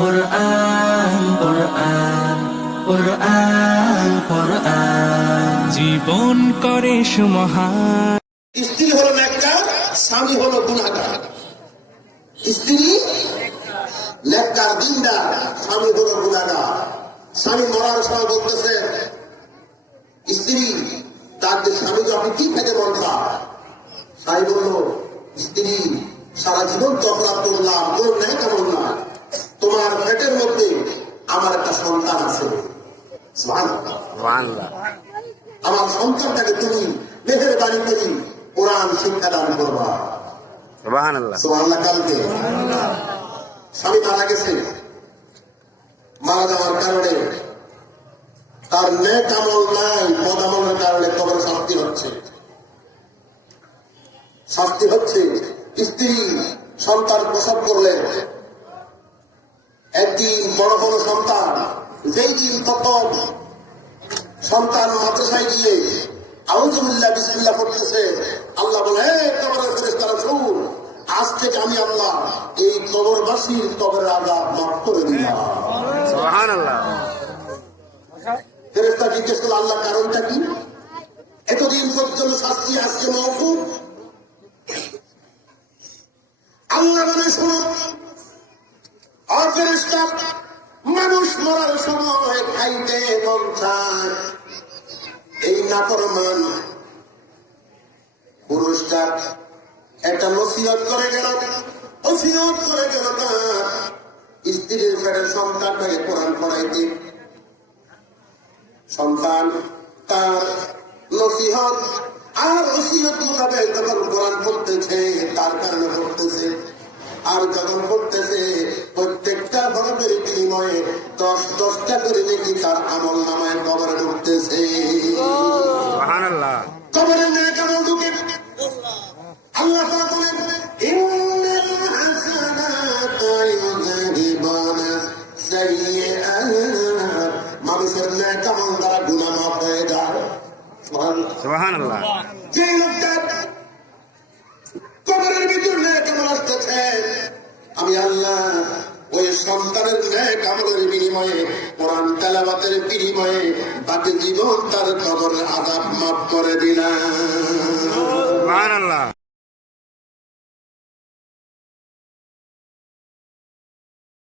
কোরআন কোরআন কোরআন কোরআন জীবন করে সুমহান। স্ত্রী হলো নেককার স্বামী হলো গুণাগার। স্ত্রী নেককার দিনদার স্বামী হলো গুণাগার। স্বামী মরার সময় বলতেছে স্ত্রী তার যে স্বামী যে আপনি কি খেতে মন চান? স্বামী বলল স্ত্রী সারা জীবন তো অপরাধ করলাম তোর নেই কেমন না। আমার একটা সন্তান আছে। আমার সন্তানটাকে তুমি মেহের বাড়ি করি কোরআন শিক্ষা দান করবা। কালকে। স্বামী মারা গেছে। মারা যাওয়ার কারণে তার নেক আমল নাই পদ কারণে কবর শাস্তি হচ্ছে। শাস্তি হচ্ছে স্ত্রী সন্তান প্রসব করলে একদিন বড় বড় সন্তান যেই দিন প্রথম সন্তান মাদ্রাসায় গিয়ে আউজুবিল্লাহ বিসমিল্লাহ করতেছে আল্লাহ বলে "এই কবরের ফেরেশতারা শুন আজ থেকে আমি আল্লাহ এই কবরবাসীর কবরের আজাব মাফ করে দিলাম। ফেরেশতা জিজ্ঞেস করল আল্লাহ কারণটা কি? এতদিন পর্যন্ত শাস্তি আজকে মহকুব আল্লাহ বলে শোনো মানুষ মরার সময় খাইতে মন চায়। এই নাফরমান পুরুষটা একটা নসিহত করে গেল, নসিহত করে গেল তার স্ত্রীর ফেরের সন্তানটাকে কোরআন পড়াইতে। সন্তান তার নসিহত আর নসিহত মোতাবেক যখন কোরআন পড়তেছে, তার কারণে পড়তেছে। আর যখন পড়তেছে দশটা করে নাকি তার আমল নামায় কবরে ঢুকতেছে। কবরে না কেন ঢুকে? আল্লাহ বলেন মানুষের দ্বারা মাফ হয়ে যায়। যে লোকটা কবরের ভিতর আসতেছে আমি আল্লাহ সন্তানের ন্যাক আমলের বিনিময়ে, কোরআন তেলাবাতের বিনিময়ে বাকি জীবন তার কবরের আদাব মাফ করে দিলাম।